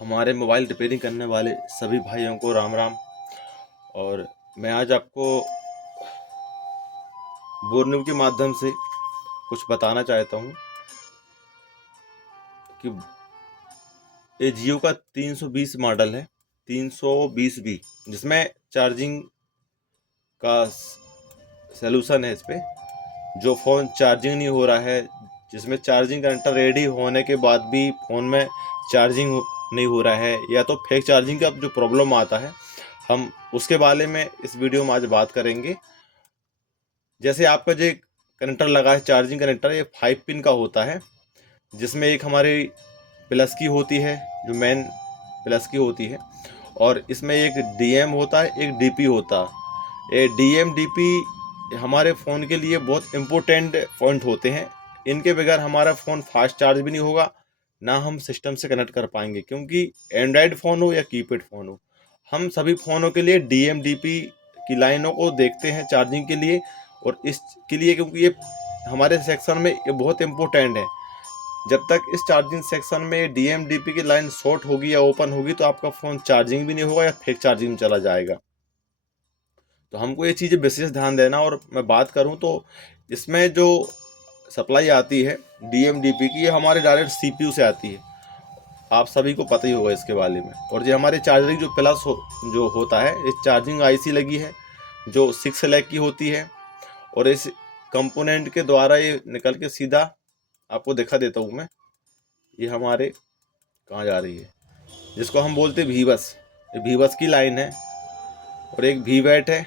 हमारे mobile repairing करने वाले सभी भाइयों को राम राम। और मैं आज आपको बोर्निंग के माध्यम से कुछ बताना चाहता हूँ कि ये जियो का 320 मॉडल है, 320B, जिसमें चार्जिंग का सलूशन है। इस पे जो फ़ोन चार्जिंग नहीं हो रहा है, जिसमें चार्जिंग कनेक्टर रेडी होने के बाद भी फ़ोन में चार्जिंग नहीं हो रहा है, या तो फेक चार्जिंग का जो प्रॉब्लम आता है, हम उसके बारे में इस वीडियो में आज बात करेंगे। जैसे आपका जो कनेक्टर लगा है, चार्जिंग कनेक्टर, ये 5 पिन का होता है, जिसमें एक हमारी प्लस की होती है, जो मेन प्लस की होती है, और इसमें एक DM होता है, एक DP होता है। ये DM DP हमारे फ़ोन के लिए बहुत इम्पोर्टेंट पॉइंट होते हैं। इनके बगैर हमारा फ़ोन फास्ट चार्ज भी नहीं होगा, ना हम सिस्टम से कनेक्ट कर पाएंगे, क्योंकि एंड्रॉयड फ़ोन हो या कीपैड फ़ोन हो, हम सभी फ़ोनों के लिए DM DP की लाइनों को देखते हैं चार्जिंग के लिए। और इसके लिए क्योंकि ये हमारे सेक्शन में ये बहुत इम्पोर्टेंट है। जब तक इस चार्जिंग सेक्शन में DM DP की लाइन शॉर्ट होगी या ओपन होगी, तो आपका फ़ोन चार्जिंग भी नहीं होगा या फेक चार्जिंग में चला जाएगा। तो हमको ये चीज़ें विशेष ध्यान देना। और मैं बात करूं तो इसमें जो सप्लाई आती है DM DP की, ये हमारे डायरेक्ट CPU से आती है। आप सभी को पता ही होगा इसके बारे में। और जो हमारे चार्जिंग जो प्लस जो होता है, इस चार्जिंग IC लगी है जो 6 लाख की होती है, और इस कंपोनेंट के द्वारा ये निकल के सीधा आपको दिखा देता हूँ मैं। ये हमारे कहाँ जा रही है, जिसको हम बोलते हैं V-बस। ये V-बस की लाइन है, और एक V-वैट है,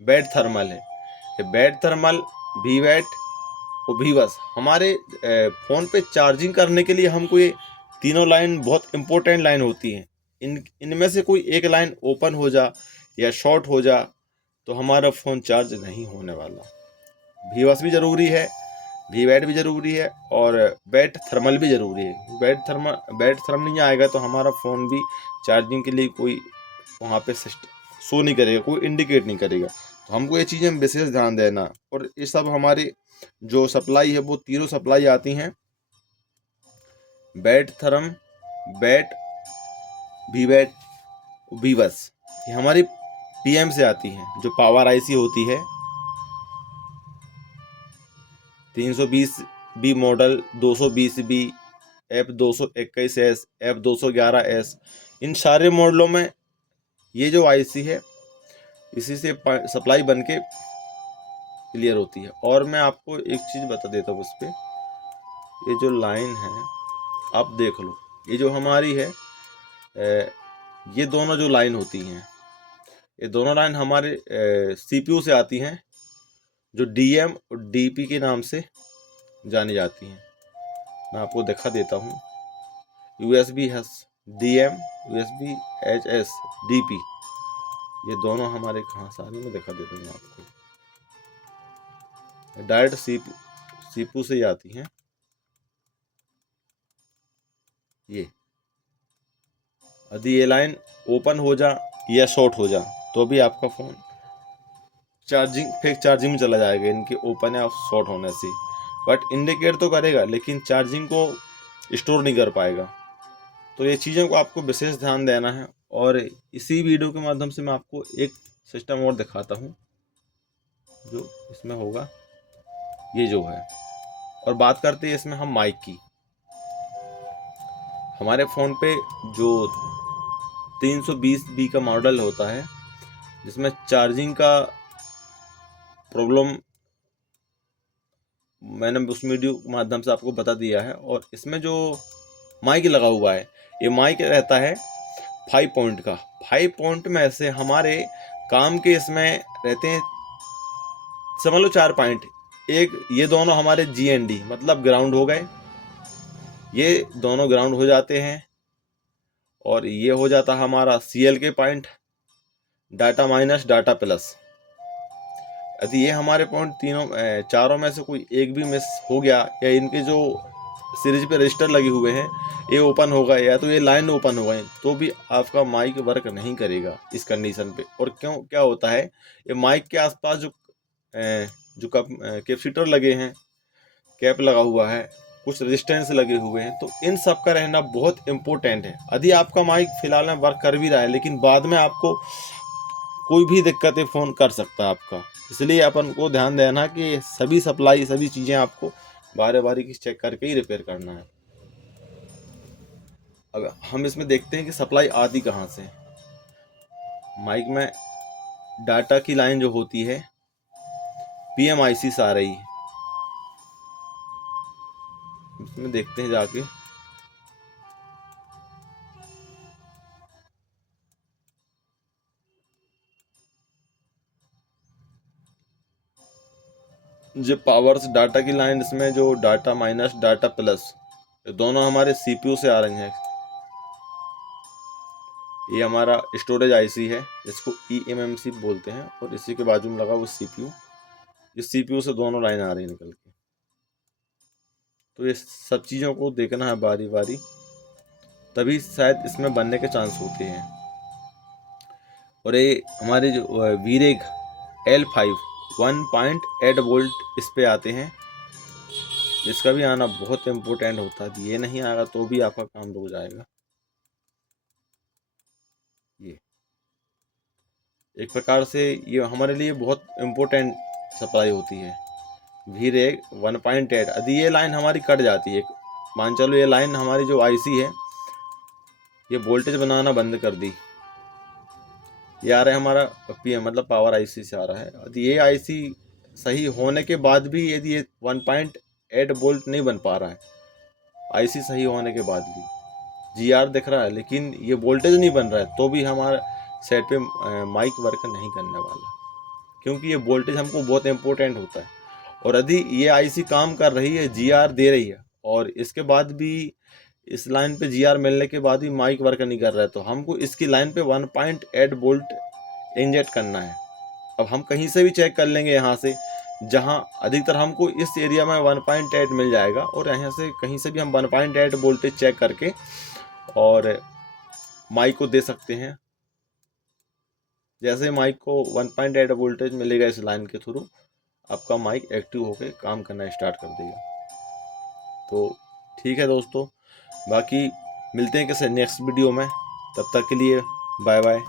बैट थर्मल है। ये बैट थर्मल, V-वैट और V-बस हमारे फ़ोन पे चार्जिंग करने के लिए हमको ये तीनों लाइन बहुत इम्पोर्टेंट लाइन होती हैं। इनमें से कोई एक लाइन ओपन हो जा या शॉर्ट हो जा तो हमारा फ़ोन चार्ज नहीं होने वाला। V-बस भी ज़रूरी है, V-वैट भी ज़रूरी है, और बैट थर्मल भी ज़रूरी है। बैट थर्मल नहीं आएगा तो हमारा फ़ोन भी चार्जिंग के लिए कोई वहाँ पे शो नहीं करेगा, कोई इंडिकेट नहीं करेगा। तो हमको ये चीज़ें विशेष ध्यान देना। और ये सब हमारी जो सप्लाई है, वो तीनों सप्लाई आती हैं, बैट थर्म, बैट, V-वैट, V-बस, ये हमारी PM से आती हैं। जो पावर IC होती है 320B model, 220B, F221S, F211S, इन सारे मॉडलों में ये जो IC है, इसी से सप्लाई बन के क्लियर होती है। और मैं आपको एक चीज़ बता देता हूँ उस पर। ये जो लाइन है आप देख लो, ये जो हमारी है, ये दोनों जो लाइन होती हैं, ये दोनों लाइन हमारे CPU से आती हैं, जो DM और DP के नाम से जानी जाती हैं। मैं आपको दिखा देता हूँ। USB DM, USB HS, DP, ये दोनों हमारे कहाँ सारी में दिखा देता हूँ आपको। डायरेक्ट CPU से ही आती हैं। ये यदि ये लाइन ओपन हो जा या शॉर्ट हो जा तो भी आपका फ़ोन फेक चार्जिंग में चला जाएगा, इनके ओपन या शॉर्ट होने से। बट इंडिकेट तो करेगा, लेकिन चार्जिंग को स्टोर नहीं कर पाएगा। तो ये चीज़ों को आपको विशेष ध्यान देना है। और इसी वीडियो के माध्यम से मैं आपको एक सिस्टम और दिखाता हूँ जो इसमें होगा, ये जो है। और बात करते हैं इसमें हम माइक की। हमारे फ़ोन पे जो 320B का मॉडल होता है, जिसमें चार्जिंग का प्रॉब्लम मैंने उस वीडियो के माध्यम से आपको बता दिया है। और इसमें जो माइक लगा हुआ है, ये माइक रहता है 5 पॉइंट का। 5 पॉइंट में से हमारे काम के इसमें रहते हैं, समझ लो 4 पॉइंट। एक ये दोनों हमारे GND मतलब ग्राउंड हो गए, ये दोनों ग्राउंड हो जाते हैं। और ये हो जाता है हमारा CL के point, data minus, data plus. यदि ये हमारे पॉइंट तीनों चारों में से कोई एक भी मिस हो गया, या इनके जो सीरीज पे रजिस्टर लगे हुए हैं ये ओपन हो गए, या तो ये लाइन ओपन हो गई, तो भी आपका माइक वर्क नहीं करेगा इस कंडीशन पे। और क्या होता है, ये माइक के आसपास जो कैपेसिटर लगे हैं, कैप लगा हुआ है, कुछ रेजिस्टेंस लगे हुए हैं, तो इन सब का रहना बहुत इम्पोर्टेंट है। यदि आपका माइक फिलहाल में वर्क कर भी रहा है लेकिन बाद में आपको कोई भी दिक्कतें फ़ोन कर सकता है आपका, इसलिए अपन को ध्यान देना कि सभी सप्लाई सभी चीज़ें आपको बारी बारी की चेक करके ही रिपेयर करना है। अब हम इसमें देखते हैं कि सप्लाई आती कहाँ से। माइक में डाटा की लाइन जो होती है PMIC से आ रही है, इसमें देखते हैं जाके। जो पावर्स डाटा की लाइन, इसमें जो डाटा माइनस डाटा प्लस, ये दोनों हमारे CPU से आ रही हैं। ये हमारा स्टोरेज IC है जिसको eMMC बोलते हैं, और इसी के बाजू में लगा वो CPU। इस CPU से दोनों लाइन आ रही है निकल के। तो ये सब चीज़ों को देखना है बारी बारी, तभी शायद इसमें बनने के चांस होते हैं। और ये हमारे जो वीरेग L5 1.8 वोल्ट इस पे आते हैं, इसका भी आना बहुत इम्पोर्टेंट होता है। ये नहीं आएगा तो भी आपका काम रुक जाएगा। ये एक प्रकार से ये हमारे लिए बहुत इम्पोर्टेंट सप्लाई होती है। वीरेग 1.8, यदि ये लाइन हमारी कट जाती है, मान चलो ये लाइन हमारी जो IC है ये वोल्टेज बनाना बंद कर दी, ये आ रहा है हमारा PM मतलब पावर IC से आ रहा है। यदि ये IC सही होने के बाद भी यदि ये 1.8 वोल्ट नहीं बन पा रहा है, IC सही होने के बाद भी GR दिख रहा है लेकिन ये वोल्टेज नहीं बन रहा है, तो भी हमारा सेट पे माइक वर्क नहीं करने वाला, क्योंकि ये वोल्टेज हमको बहुत इम्पोर्टेंट होता है। और यदि ये IC काम कर रही है, GR दे रही है, और इसके बाद भी इस लाइन पे GR मिलने के बाद भी माइक वर्क नहीं कर रहा है, तो हमको इसकी लाइन पे 1.8 वोल्ट इंजेक्ट करना है। अब हम कहीं से भी चेक कर लेंगे यहाँ से, जहाँ अधिकतर हमको इस एरिया में 1.8 मिल जाएगा, और यहाँ से कहीं से भी हम 1.8 वोल्टेज चेक करके और माइक को दे सकते हैं। जैसे माइक को 1.8 वोल्टेज मिलेगा इस लाइन के थ्रू, आपका माइक एक्टिव होकर काम करना स्टार्ट कर देगा। तो ठीक है दोस्तों, बाकी मिलते हैं किसी नेक्स्ट वीडियो में, तब तक के लिए बाय बाय।